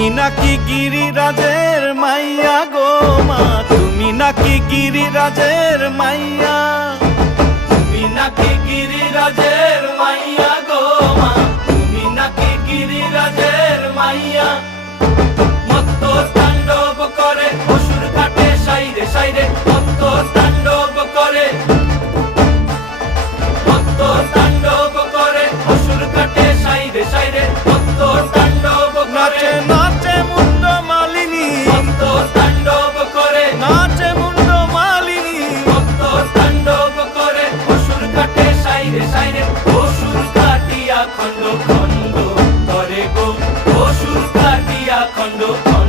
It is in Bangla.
তুমি নাকি গিরিরাজের মাইয়া গো মা, তুমি নাকি গিরিরাজের মাইয়া, তুমি নাকি গিরিরাজের মাইয়া গো মা, তুমি নাকি গিরিরাজের মাইয়া। মত্ত তাণ্ডব করে অসুর ঘাটে সাইরে সাইরে, মত্ত তাণ্ডব করে, মত্ত তাণ্ডব করে অসুর ঘাটে সাইরে সাইরে, মত্ত তাণ্ডব নাচে নাচে মুন্ড মালিনী, মত্ত তাণ্ডব করে নাচে মুন্ড মালিনী, মত্ত তাণ্ডব করে অসুর ঘাটে সাইরে সাইরে, অসুর কাটিয়া খণ্ড খণ্ড করে গো, অসুর কাটিয়া খণ্ড খণ্ড